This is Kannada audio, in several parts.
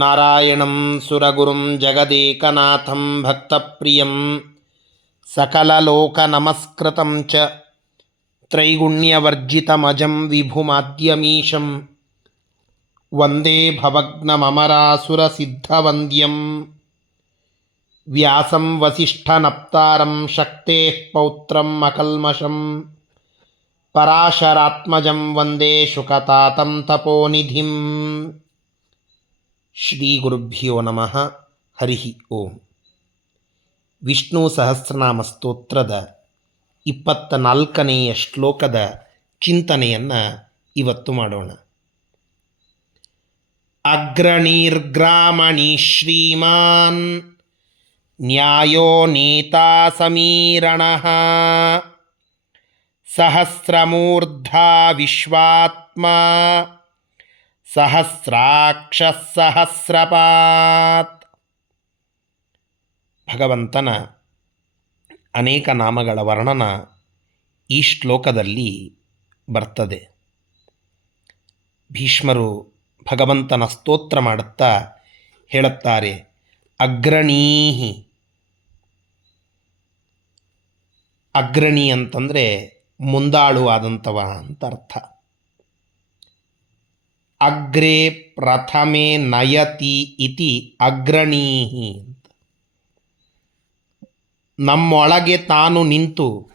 ನಾರಾಯಣಂ ಸುರಗುರುಂ ಜಗದೇಕನಾಥಂ ಭಕ್ತಪ್ರಿಯಂ ಸಕಲಲೋಕನಮಸ್ಕೃತಂ ಚ ತ್ರೈಗುಣ್ಯವರ್ಜಿತಮಜಂ ವಿಭುಮಾದ್ಯಮೀಶಂ ವಂದೇ ಭವಗ್ನಮರಾಸುರಸಿದ್ಧವಂದ್ಯಂ ವ್ಯಾಸಂ ವಸಿಷ್ಠನಪ್ತಾರಂ ಶಕ್ತೇಃ ಪೌತ್ರಂ ಅಕಲ್ಮಷಂ ಪರಾಶರಾತ್ಮಜಂ ವಂದೇ ಶುಕತಾತಂ ತಪೋನಿಧಿಂ. ಶ್ರೀ ಗುರುಭ್ಯೋ ನಮಃ. ಹರಿ ಓಂ. ವಿಷ್ಣು ಸಹಸ್ರನಾಮ ಸ್ತೋತ್ರದ 24ನೇ ಶ್ಲೋಕದ ಚಿಂತನೆಯನ್ನು ಇವತ್ತು ಮಾಡೋಣ. ಅಗ್ರಣೀರ್ಗ್ರಾಮಣಿ ಶ್ರೀಮಾನ್ ನ್ಯಾಯೋ ನೇತಾ ಸಮೀರಣಃ ಸಹಸ್ರಮೂರ್ಧಾ ವಿಶ್ವಾತ್ಮ ಸಹಸ್ರಾಕ್ಷ ಸಹಸ್ರಪಾತ್. ಭಗವಂತನ ಅನೇಕ ನಾಮಗಳ ವರ್ಣನ ಈ ಶ್ಲೋಕದಲ್ಲಿ ಬರ್ತದೆ. ಭೀಷ್ಮರು ಭಗವಂತನ ಸ್ತೋತ್ರ ಮಾಡುತ್ತಾ ಹೇಳುತ್ತಾರೆ, ಅಗ್ರಣೀಹಿ. ಅಗ್ರಣಿ ಅಂತಂದರೆ ಮುಂದಾಳು ಆದಂಥವ ಅಂತ ಅರ್ಥ. ಅಗ್ರೇ ಪ್ರಥಮೆ ನಯತಿ ಇತಿ ಅಗ್ರಣೀಹಿ. ನಮ್ಮೊಳಗೆ ತಾನು ನಿಂತು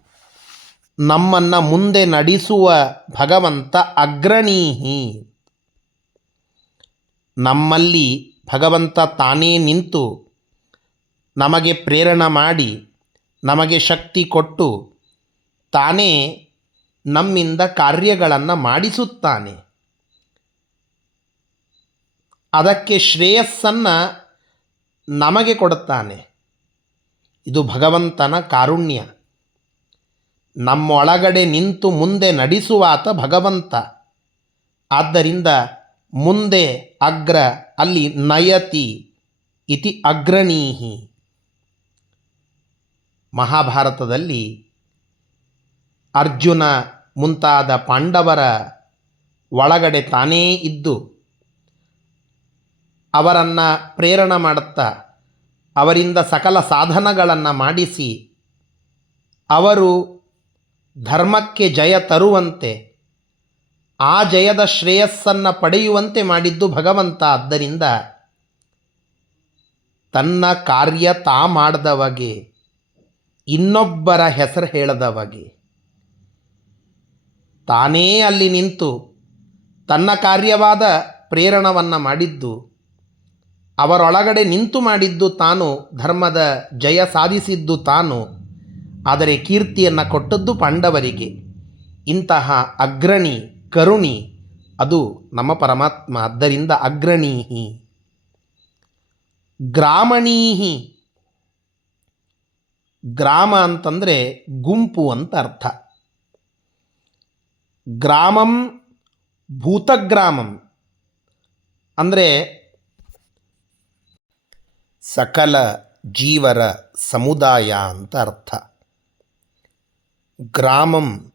ನಮ್ಮನ್ನು ಮುಂದೆ ನಡೆಸುವ ಭಗವಂತ ಅಗ್ರಣೀಹಿ. ನಮ್ಮಲ್ಲಿ ಭಗವಂತ ತಾನೇ ನಿಂತು ನಮಗೆ ಪ್ರೇರಣೆ ಮಾಡಿ ನಮಗೆ ಶಕ್ತಿ ಕೊಟ್ಟು ತಾನೇ ನಮ್ಮಿಂದ ಕಾರ್ಯಗಳನ್ನು ಮಾಡಿಸುತ್ತಾನೆ. ಅದಕ್ಕೆ ಶ್ರೇಯಸ್ಸನ್ನು ನಮಗೆ ಕೊಡುತ್ತಾನೆ. ಇದು ಭಗವಂತನ ಕಾರುಣ್ಯ. ನಮ್ಮೊಳಗಡೆ ನಿಂತು ಮುಂದೆ ನಡೆಸುವಾತ ಭಗವಂತ. ಆದ್ದರಿಂದ ಮುಂದೆ ಅಗ್ರ, ಅಲ್ಲಿ ನಯತಿ ಇತಿ ಅಗ್ರಣೀಹಿ. ಮಹಾಭಾರತದಲ್ಲಿ ಅರ್ಜುನ ಮುಂತಾದ ಪಾಂಡವರ ಒಳಗಡೆ ತಾನೇ ಇದ್ದು ಅವರನ್ನು ಪ್ರೇರಣೆ ಮಾಡುತ್ತಾ ಅವರಿಂದ ಸಕಲ ಸಾಧನಗಳನ್ನು ಮಾಡಿಸಿ ಅವರು ಧರ್ಮಕ್ಕೆ ಜಯ ತರುವಂತೆ, ಆ ಜಯದ ಶ್ರೇಯಸ್ಸನ್ನು ಪಡೆಯುವಂತೆ ಮಾಡಿದ್ದು ಭಗವಂತ. ಆದ್ದರಿಂದ ತನ್ನ ಕಾರ್ಯ ತಾ ಮಾಡಿದವಗೆ, ಇನ್ನೊಬ್ಬರ ಹೆಸರು ಹೇಳದವಗೆ, ತಾನೇ ಅಲ್ಲಿ ನಿಂತು ತನ್ನ ಕಾರ್ಯವಾದ ಪ್ರೇರಣವನ್ನು ಮಾಡಿದ್ದು, ಅವರೊಳಗಡೆ ನಿಂತು ಮಾಡಿದ್ದು ತಾನು, ಧರ್ಮದ ಜಯ ಸಾಧಿಸಿದ್ದು ತಾನು, ಆದರೆ ಕೀರ್ತಿಯನ್ನು ಕೊಟ್ಟದ್ದು ಪಾಂಡವರಿಗೆ. ಇಂತಹ ಅಗ್ರಣಿ ಕರುಣಿ ಅದು ನಮ್ಮ ಪರಮಾತ್ಮ. ಆದ್ದರಿಂದ ಅಗ್ರಣೀಹಿ. ಗ್ರಾಮಣೀಹಿ. ಗ್ರಾಮ ಅಂತಂದರೆ ಗುಂಪು ಅಂತ ಅರ್ಥ. ಗ್ರಾಮಂ ಭೂತಗ್ರಾಮಂ ಅಂದರೆ ಸಕಲ ಜೀವರ ಸಮುದಾಯ ಅಂತ ಅರ್ಥ. ಗ್ರಾಮಂ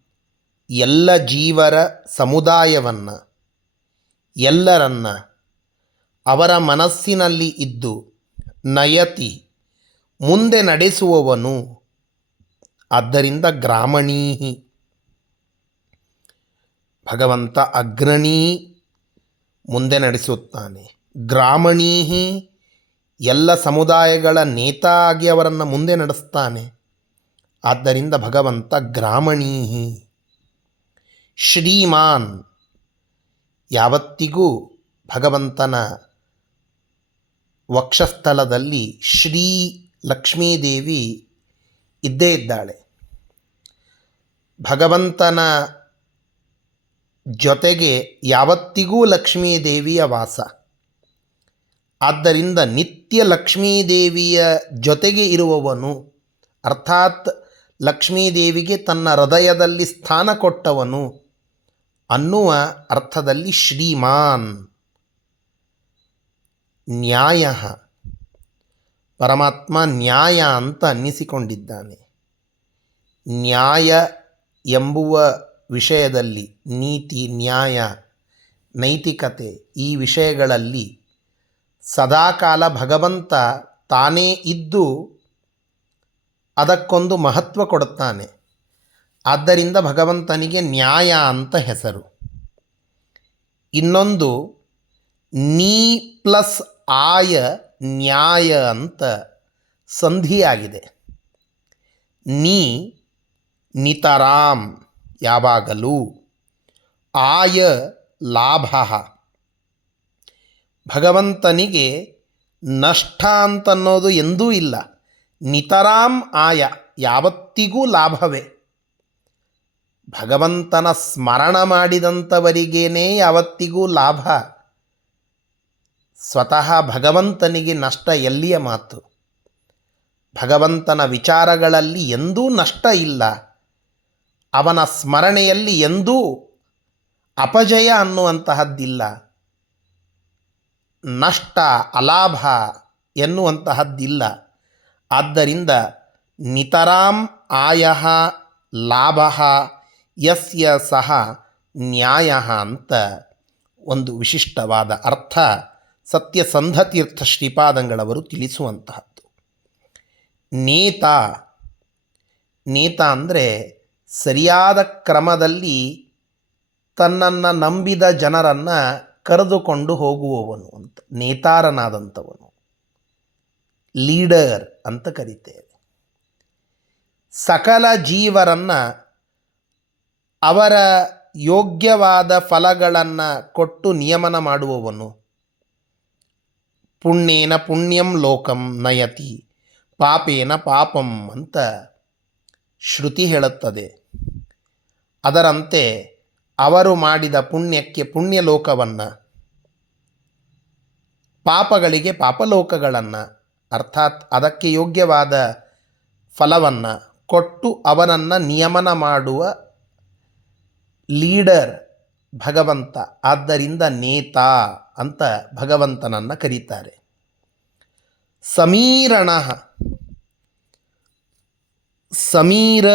ಎಲ್ಲ ಜೀವರ ಸಮುದಾಯವನ್ನು, ಎಲ್ಲರನ್ನ ಅವರ ಮನಸ್ಸಿನಲ್ಲಿ ಇದ್ದು ನಯತಿ ಮುಂದೆ ನಡೆಸುವವನು. ಆದ್ದರಿಂದ ಗ್ರಾಮಣೀಹಿ. ಭಗವಂತ ಅಗ್ರಣೀ, ಮುಂದೆ ನಡೆಸುತ್ತಾನೆ. ಗ್ರಾಮಣೀಹಿ, ಎಲ್ಲ ಸಮುದಾಯಗಳ ನೇತಾ ಆಗಿ ಅವರನ್ನು ಮುಂದೆ ನಡೆಸ್ತಾನೆ. ಆದ್ದರಿಂದ ಭಗವಂತ ಗ್ರಾಮಣೀಹಿ. ಶ್ರೀಮಾನ್, ಯಾವತ್ತಿಗೂ ಭಗವಂತನ ವಕ್ಷಸ್ಥಲದಲ್ಲಿ ಶ್ರೀ ಲಕ್ಷ್ಮೀದೇವಿ ಇದ್ದೇ ಇದ್ದಾಳೆ. ಭಗವಂತನ ಜೊತೆಗೆ ಯಾವತ್ತಿಗೂ ಲಕ್ಷ್ಮೀದೇವಿಯ ವಾಸ. ಆದ್ದರಿಂದ ನಿತ್ಯ ಲಕ್ಷ್ಮೀದೇವಿಯ ಜೊತೆಗೆ ಇರುವವನು, ಅರ್ಥಾತ್ ಲಕ್ಷ್ಮೀದೇವಿಗೆ ತನ್ನ ಹೃದಯದಲ್ಲಿ ಸ್ಥಾನ ಕೊಟ್ಟವನು ಅನ್ನುವ ಅರ್ಥದಲ್ಲಿ ಶ್ರೀಮಾನ್. ನ್ಯಾಯ, ಪರಮಾತ್ಮ ನ್ಯಾಯ ಅಂತ ಅನ್ನಿಸಿಕೊಂಡಿದ್ದಾನೆ. ನ್ಯಾಯ ಎಂಬುವ ವಿಷಯದಲ್ಲಿ, ನೀತಿ, ನ್ಯಾಯ, ನೈತಿಕತೆ ಈ ವಿಷಯಗಳಲ್ಲಿ ಸದಾಕಾಲ ಭಗವಂತ ತಾನೇ ಇದ್ದು ಅದಕ್ಕೊಂದು ಮಹತ್ವ ಕೊಡುತ್ತಾನೆ. ಆದ್ದರಿಂದ ಭಗವಂತನಿಗೆ ನ್ಯಾಯ ಅಂತ ಹೆಸರು. ಇನ್ನೊಂದು ನೀ ಪ್ಲಸ್ ಆಯ ನ್ಯಾಯ ಅಂತ ಸಂಧಿಯಾಗಿದೆ. ನೀ ನಿತರಾಂ ಯಾವಾಗಲೂ, ಆಯ ಲಾಭ. ಭಗವಂತನಿಗೆ ನಷ್ಟ ಅಂತನ್ನೋದು ಎಂದೂ ಇಲ್ಲ. ನಿತರಾಂ ಆಯ, ಯಾವತ್ತಿಗೂ ಲಾಭವೇ. ಭಗವಂತನ ಸ್ಮರಣ ಮಾಡಿದಂಥವರಿಗೇನೇ ಯಾವತ್ತಿಗೂ ಲಾಭ. ಸ್ವತಃ ಭಗವಂತನಿಗೆ ನಷ್ಟ ಎಲ್ಲಿಯ ಮಾತು? ಭಗವಂತನ ವಿಚಾರಗಳಲ್ಲಿ ಎಂದೂ ನಷ್ಟ ಇಲ್ಲ. ಅವನ ಸ್ಮರಣೆಯಲ್ಲಿ ಎಂದೂ ಅಪಜಯ ಅನ್ನುವಂತಹದ್ದಿಲ್ಲ. ನಷ್ಟ ಅಲಾಭ ಎನ್ನುವಂತಹದ್ದಿಲ್ಲ. ಆದ್ದರಿಂದ ನಿತರಾಂ ಆಯಃ ಲಾಭಃ ಯಸ್ಯ ಸಹ ನ್ಯಾಯಃ ಅಂತ ಒಂದು ವಿಶಿಷ್ಟವಾದ ಅರ್ಥ ಸತ್ಯಸಂಧತೀರ್ಥ ಶ್ರೀಪಾದಂಗಳವರು ತಿಳಿಸುವಂತಹದ್ದು. ನೇತ, ನೇತ ಅಂದರೆ ಸರಿಯಾದ ಕ್ರಮದಲ್ಲಿ ತನ್ನನ್ನು ನಂಬಿದ ಜನರನ್ನು ಕರೆದುಕೊಂಡು ಹೋಗುವವನು ಅಂತ, ನೇತಾರನಾದಂಥವನು, ಲೀಡರ್ ಅಂತ ಕರಿತೇವೆ. ಸಕಲ ಜೀವರನ್ನು ಅವರ ಯೋಗ್ಯವಾದ ಫಲಗಳನ್ನು ಕೊಟ್ಟು ನಿಯಮನ ಮಾಡುವವನು. ಪುಣ್ಯೇನ ಪುಣ್ಯಂ ಲೋಕಂ ನಯತಿ ಪಾಪೇನ ಪಾಪಂ ಅಂತ ಶ್ರುತಿ ಹೇಳುತ್ತದೆ. ಅದರಂತೆ ಅವರು ಮಾಡಿದ ಪುಣ್ಯಕ್ಕೆ ಪುಣ್ಯಲೋಕವನ್ನು, ಪಾಪಗಳಿಗೆ ಪಾಪಲೋಕಗಳನ್ನು, ಅರ್ಥಾತ್ ಅದಕ್ಕೆ ಯೋಗ್ಯವಾದ ಫಲವನ್ನು ಕೊಟ್ಟು ಅವನನ್ನು ನಿಯಮನ ಮಾಡುವ ಲೀಡರ್ ಭಗವಂತ. ಆದ್ದರಿಂದ ನೇತ ಅಂತ ಭಗವಂತನನ್ನು ಕರೀತಾರೆ. ಸಮೀರಣ, ಸಮೀರ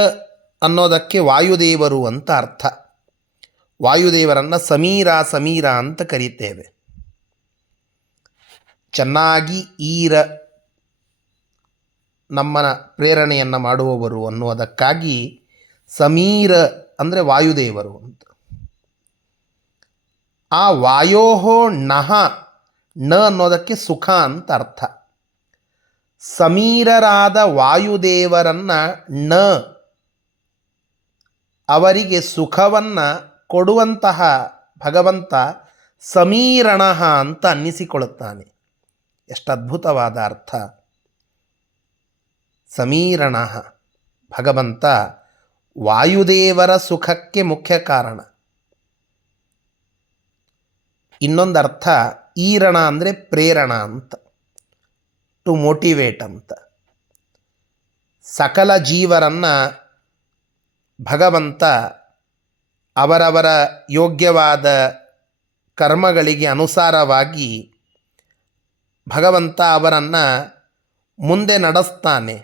ಅನ್ನೋದಕ್ಕೆ ವಾಯುದೇವರು ಅಂತ ಅರ್ಥ. ವಾಯುದೇವರನ್ನು ಸಮೀರ ಸಮೀರ ಅಂತ ಕರೀತೇವೆ. ಚೆನ್ನಾಗಿ ಈರ, ನಮ್ಮನ ಪ್ರೇರಣೆಯನ್ನು ಮಾಡುವವರು ಅನ್ನುವುದಕ್ಕಾಗಿ ಸಮೀರ ಅಂದರೆ ವಾಯುದೇವರು ಅಂತ. ಆ ವಾಯೋಹೋ ನಹ, ನ ಅನ್ನೋದಕ್ಕೆ ಸುಖ ಅಂತ ಅರ್ಥ. ಸಮೀರರಾದ ವಾಯುದೇವರನ್ನು ನ, ಅವರಿಗೆ ಸುಖವನ್ನು ಕೊಡುವಂತಹ ಭಗವಂತ ಸಮೀರಣ ಅಂತ ಅನ್ನಿಸಿಕೊಳ್ಳುತ್ತಾನೆ. ಎಷ್ಟು ಅದ್ಭುತವಾದ ಅರ್ಥ! ಸಮೀರಣ, ಭಗವಂತ ವಾಯುದೇವರ ಸುಖಕ್ಕೆ ಮುಖ್ಯ ಕಾರಣ. ಇನ್ನೊಂದು ಅರ್ಥ ಈರಣ ಅಂದರೆ ಪ್ರೇರಣ ಅಂತ, ಟು ಮೋಟಿವೇಟ್ ಅಂತ. ಸಕಲ ಜೀವರನ್ನು ಭಗವಂತ ಅವರವರ ಯೋಗ್ಯವಾದ ಕರ್ಮಗಳಿಗೆ ಅನುಸಾರವಾಗಿ ಭಗವಂತ ಅವರನ್ನು ಮುಂದೆ ನಡೆಸ್ತಾನೆ,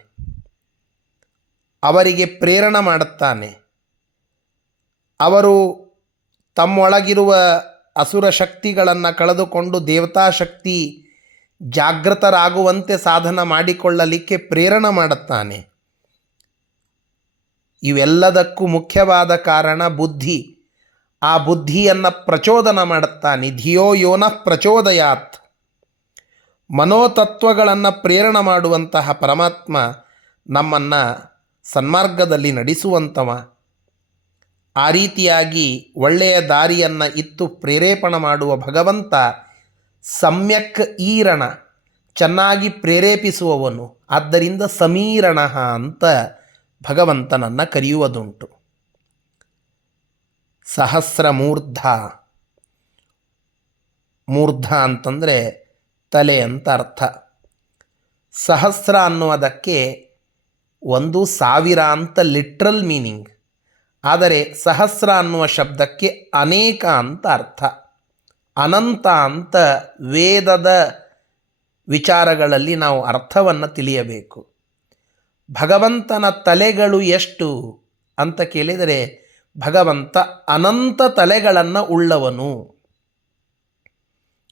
ಅವರಿಗೆ ಪ್ರೇರಣೆ ಮಾಡುತ್ತಾನೆ. ಅವರು ತಮ್ಮೊಳಗಿರುವ ಅಸುರ ಶಕ್ತಿಗಳನ್ನು ಕಳೆದುಕೊಂಡು ದೇವತಾಶಕ್ತಿ ಜಾಗೃತರಾಗುವಂತೆ ಸಾಧನ ಮಾಡಿಕೊಳ್ಳಲಿಕ್ಕೆ ಪ್ರೇರಣೆ ಮಾಡುತ್ತಾನೆ. ಇವೆಲ್ಲದಕ್ಕೂ ಮುಖ್ಯವಾದ ಕಾರಣ ಬುದ್ಧಿ. ಆ ಬುದ್ಧಿಯನ್ನು ಪ್ರಚೋದನ ಮಾಡುತ್ತಾನೆ. ಧಿಯೋ ಯೋನಃ ಪ್ರಚೋದಯಾತ್. ಮನೋತತ್ವಗಳನ್ನು ಪ್ರೇರಣೆ ಮಾಡುವಂತಹ ಪರಮಾತ್ಮ ನಮ್ಮನ್ನು ಸನ್ಮಾರ್ಗದಲ್ಲಿ ನಡೆಸುವಂಥವ. ಆ ರೀತಿಯಾಗಿ ಒಳ್ಳೆಯ ದಾರಿಯನ್ನು ಇತ್ತು ಪ್ರೇರೇಪಣೆ ಮಾಡುವ ಭಗವಂತ ಸಮ್ಯಕ್ ಈರಣ, ಚೆನ್ನಾಗಿ ಪ್ರೇರೇಪಿಸುವವನು. ಆದ್ದರಿಂದ ಸಮೀರಣ ಅಂತ ಭಗವಂತನನ್ನು ಕರೆಯುವುದುಂಟು. ಸಹಸ್ರಮೂರ್ಧ, ಮೂರ್ಧ ಅಂತಂದರೆ ತಲೆ ಅಂತ ಅರ್ಥ. ಸಹಸ್ರ ಅನ್ನುವುದಕ್ಕೆ 1,000 ಅಂತ ಲಿಟ್ರಲ್ ಮೀನಿಂಗ್. ಆದರೆ ಸಹಸ್ರ ಅನ್ನುವ ಶಬ್ದಕ್ಕೆ ಅನೇಕ ಅಂತ ಅರ್ಥ. ಅನಂತ ಅಂತ ವೇದದ ವಿಚಾರಗಳಲ್ಲಿ ನಾವು ಅರ್ಥವನ್ನು ತಿಳಿಯಬೇಕು. ಭಗವಂತನ ತಲೆಗಳು ಎಷ್ಟು ಅಂತ ಕೇಳಿದರೆ ಭಗವಂತ ಅನಂತ ತಲೆಗಳನ್ನು ಉಳ್ಳವನು.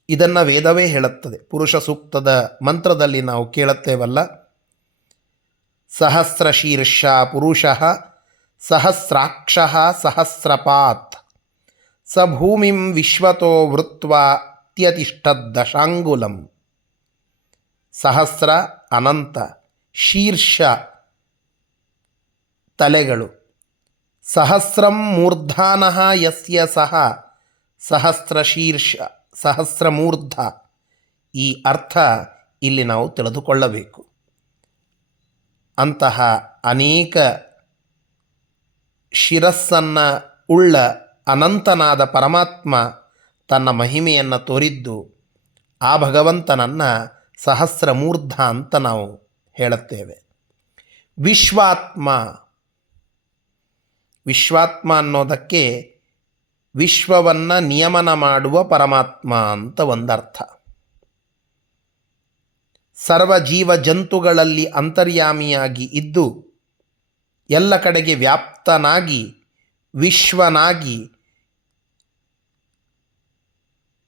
ಇದನ್ನು ವೇದವೇ ಹೇಳುತ್ತದೆ. ಪುರುಷ ಸೂಕ್ತದ ಮಂತ್ರದಲ್ಲಿ ನಾವು ಕೇಳುತ್ತೇವಲ್ಲ, ಸಹಸ್ರಶೀರ್ಷ ಪುರುಷಃ ಸಹಸ್ರಾಕ್ಷಃ ಸಹಸ್ರಪಾತ್ ಸ ಭೂಮಿಂ ವಿಶ್ವತೋ ವೃತ್ವಾ ತ್ಯತಿಷ್ಠದ್ದಶಾಂಗುಲಂ. ಸಹಸ್ರ ಅನಂತ, ಶೀರ್ಷ ತಲೆಗಳು, ಸಹಸ್ರಂ ಮೂರ್ಧಾನಃ ಯಸ್ಯ ಸಹ ಸಹಸ್ರಶೀರ್ಷ ಸಹಸ್ರಮೂರ್ಧ. ಈ ಅರ್ಥ ಇಲ್ಲಿ ನಾವು ತಿಳಿದುಕೊಳ್ಳಬೇಕು. ಅಂತಹ ಅನೇಕ ಶಿರಸ್ಸನ್ನು ಉಳ್ಳ ಅನಂತನಾದ ಪರಮಾತ್ಮ ತನ್ನ ಮಹಿಮೆಯನ್ನು ತೋರಿದ್ದು ಆ ಭಗವಂತನನ್ನು ಸಹಸ್ರಮೂರ್ಧ ಅಂತ ನಾವು ಹೇಳುತ್ತೇವೆ. ವಿಶ್ವಾತ್ಮ, ವಿಶ್ವಾತ್ಮ ಅನ್ನೋದಕ್ಕೆ ವಿಶ್ವವನ್ನು ನಿಯಮನ ಮಾಡುವ ಪರಮಾತ್ಮ ಅಂತ ಒಂದರ್ಥ. ಸರ್ವ ಜೀವ ಜಂತುಗಳಲ್ಲಿ ಅಂತರ್ಯಾಮಿಯಾಗಿ ಇದ್ದು ಎಲ್ಲ ಕಡೆಗೆ ವ್ಯಾಪ್ತನಾಗಿ ವಿಶ್ವನಾಗಿ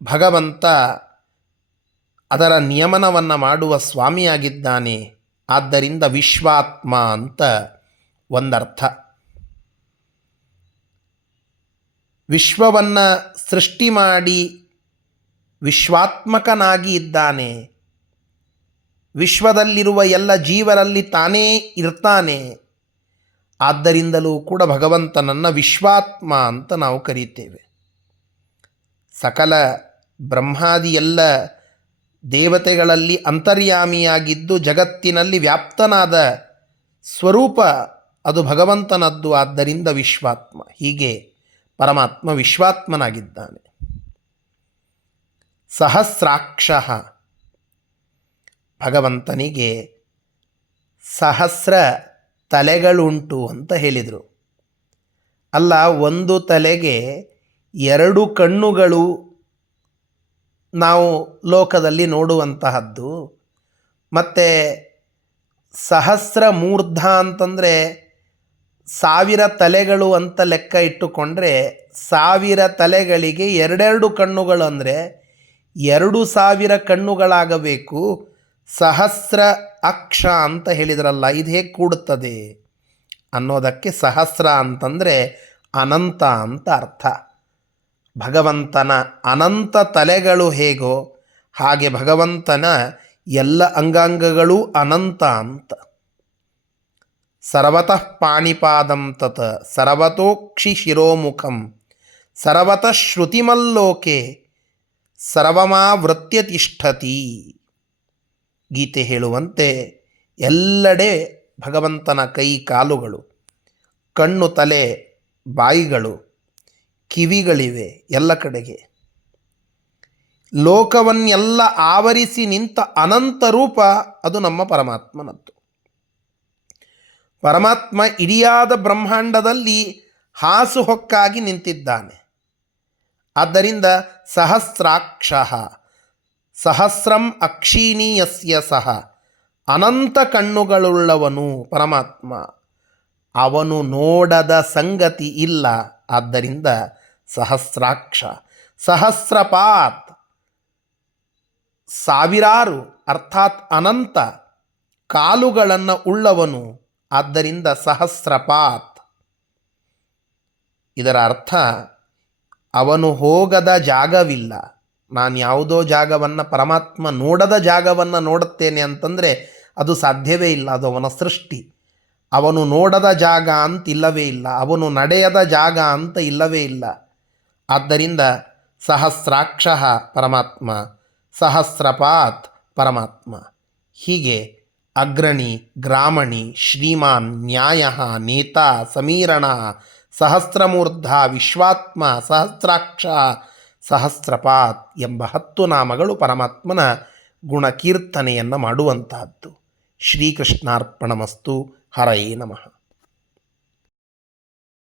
ಭಗವಂತ ಅದರ ನಿಯಮನವನ್ನು ಮಾಡುವ ಸ್ವಾಮಿಯಾಗಿದ್ದಾನೆ. ಆದ್ದರಿಂದ ವಿಶ್ವಾತ್ಮ ಅಂತ ಒಂದರ್ಥ. ವಿಶ್ವವನ್ನು ಸೃಷ್ಟಿ ಮಾಡಿ ವಿಶ್ವಾತ್ಮಕನಾಗಿ ಇದ್ದಾನೆ. ವಿಶ್ವದಲ್ಲಿರುವ ಎಲ್ಲ ಜೀವರಲ್ಲಿ ತಾನೇ ಇರ್ತಾನೆ. ಆದ್ದರಿಂದಲೂ ಕೂಡ ಭಗವಂತನನ್ನು ವಿಶ್ವಾತ್ಮ ಅಂತ ನಾವು ಕರೀತೇವೆ. ಸಕಲ ಬ್ರಹ್ಮಾದಿ ಎಲ್ಲ ದೇವತೆಗಳಲ್ಲಿ ಅಂತರ್ಯಾಮಿಯಾಗಿದ್ದು ಜಗತ್ತಿನಲ್ಲಿ ವ್ಯಾಪ್ತನಾದ ಸ್ವರೂಪ ಅದು ಭಗವಂತನದ್ದು. ಆದ್ದರಿಂದ ವಿಶ್ವಾತ್ಮ. ಹೀಗೆ ಪರಮಾತ್ಮ ವಿಶ್ವಾತ್ಮನಾಗಿದ್ದಾನೆ. ಸಹಸ್ರಾಕ್ಷಃ, ಭಗವಂತನಿಗೆ ಸಹಸ್ರ ತಲೆಗಳುಂಟು ಅಂತ ಹೇಳಿದರು. ಅಲ್ಲ, ಒಂದು ತಲೆಗೆ 2 ಕಣ್ಣುಗಳು ನಾವು ಲೋಕದಲ್ಲಿ ನೋಡುವಂತಹದ್ದು. ಮತ್ತು ಸಹಸ್ರ ಮೂರ್ಧ ಅಂತಂದರೆ 1000 ತಲೆಗಳು ಅಂತ ಲೆಕ್ಕ ಇಟ್ಟುಕೊಂಡ್ರೆ 1000 ತಲೆಗಳಿಗೆ 2 ಕಣ್ಣುಗಳು ಅಂದರೆ 2000 ಕಣ್ಣುಗಳಾಗಬೇಕು. ಸಹಸ್ರ ಅಕ್ಷ ಅಂತ ಹೇಳಿದ್ರಲ್ಲ, ಇದು ಹೇಗೆ ಕೂಡುತ್ತದೆ ಅನ್ನೋದಕ್ಕೆ ಸಹಸ್ರ ಅಂತಂದರೆ ಅನಂತ ಅಂತ ಅರ್ಥ. ಭಗವಂತನ ಅನಂತ ತಲೆಗಳು ಹೇಗೋ ಹಾಗೆ ಭಗವಂತನ ಎಲ್ಲ ಅಂಗಾಂಗಗಳೂ ಅನಂತ ಅಂತ. ಸರ್ವತಃ ಪಾಣಿಪಾದಂ ತತ್ ಸರ್ವತೋಕ್ಷಿ ಶಿರೋಮುಖಂ ಸರ್ವತಃ ಶ್ರುತಿಮಲ್ಲೋಕೆ ಸರ್ವಮಾವೃತ್ಯ ತಿಷ್ಠತಿ. ಗೀತೆ ಹೇಳುವಂತೆ ಎಲ್ಲೆಡೆ ಭಗವಂತನ ಕೈ ಕಾಲುಗಳು, ಕಣ್ಣು ತಲೆ ಬಾಯಿಗಳು ಕಿವಿಗಳಿವೆ ಎಲ್ಲ ಕಡೆಗೆ. ಲೋಕವನ್ನೆಲ್ಲ ಆವರಿಸಿ ನಿಂತ ಅನಂತ ರೂಪ ಅದು ನಮ್ಮ ಪರಮಾತ್ಮನದ್ದು. ಪರಮಾತ್ಮ ಇಡಿಯಾದ ಬ್ರಹ್ಮಾಂಡದಲ್ಲಿ ಹಾಸುಹೊಕ್ಕಾಗಿ ನಿಂತಿದ್ದಾನೆ. ಆದ್ದರಿಂದ ಸಹಸ್ರಾಕ್ಷಃ ಸಹಸ್ರಂ ಅಕ್ಷೀಣಿ ಯಸ್ಯ ಸಹ, ಅನಂತ ಕಣ್ಣುಗಳುಳ್ಳವನು ಪರಮಾತ್ಮ. ಅವನು ನೋಡದ ಸಂಗತಿ ಇಲ್ಲ. ಆದ್ದರಿಂದ ಸಹಸ್ರಾಕ್ಷ. ಸಹಸ್ರಪಾತ್, ಸಾವಿರಾರು ಅರ್ಥಾತ್ ಅನಂತ ಕಾಲುಗಳನ್ನು ಉಳ್ಳವನು. ಆದ್ದರಿಂದ ಸಹಸ್ರಪಾತ್. ಇದರ ಅರ್ಥ ಅವನು ಹೋಗದ ಜಾಗವಿಲ್ಲ. ನಾನು ಯಾವುದೋ ಜಾಗವನ್ನು ಪರಮಾತ್ಮ ನೋಡದ ಜಾಗವನ್ನು ನೋಡುತ್ತೇನೆ ಅಂತಂದರೆ ಅದು ಸಾಧ್ಯವೇ ಇಲ್ಲ. ಅದು ಅವನ ಸೃಷ್ಟಿ. ಅವನು ನೋಡದ ಜಾಗ ಅಂತ ಇಲ್ಲವೇ ಇಲ್ಲ. ಅವನು ನಡೆಯದ ಜಾಗ ಅಂತ ಇಲ್ಲವೇ ಇಲ್ಲ. ಆದ್ದರಿಂದ ಸಹಸ್ರಾಕ್ಷಃ ಪರಮಾತ್ಮ, ಸಹಸ್ರಪಾತ್ ಪರಮಾತ್ಮ. ಹೀಗೆ ಅಗ್ರಣಿ, ಗ್ರಾಮಣಿ, ಶ್ರೀಮಾನ್, ನ್ಯಾಯ, ನೇತಾ, ಸಮೀರಣ, ಸಹಸ್ರಮೂರ್ಧ, ವಿಶ್ವಾತ್ಮ, ಸಹಸ್ರಾಕ್ಷ, ಸಹಸ್ರಪಾತ್ ಎಂಬ 10 ನಾಮಗಳು ಪರಮಾತ್ಮನ ಗುಣಕೀರ್ತನೆಯನ್ನು ಮಾಡುವಂತಹದ್ದು. ಶ್ರೀಕೃಷ್ಣಾರ್ಪಣಮಸ್ತು. ಹರಯೇ ನಮಃ.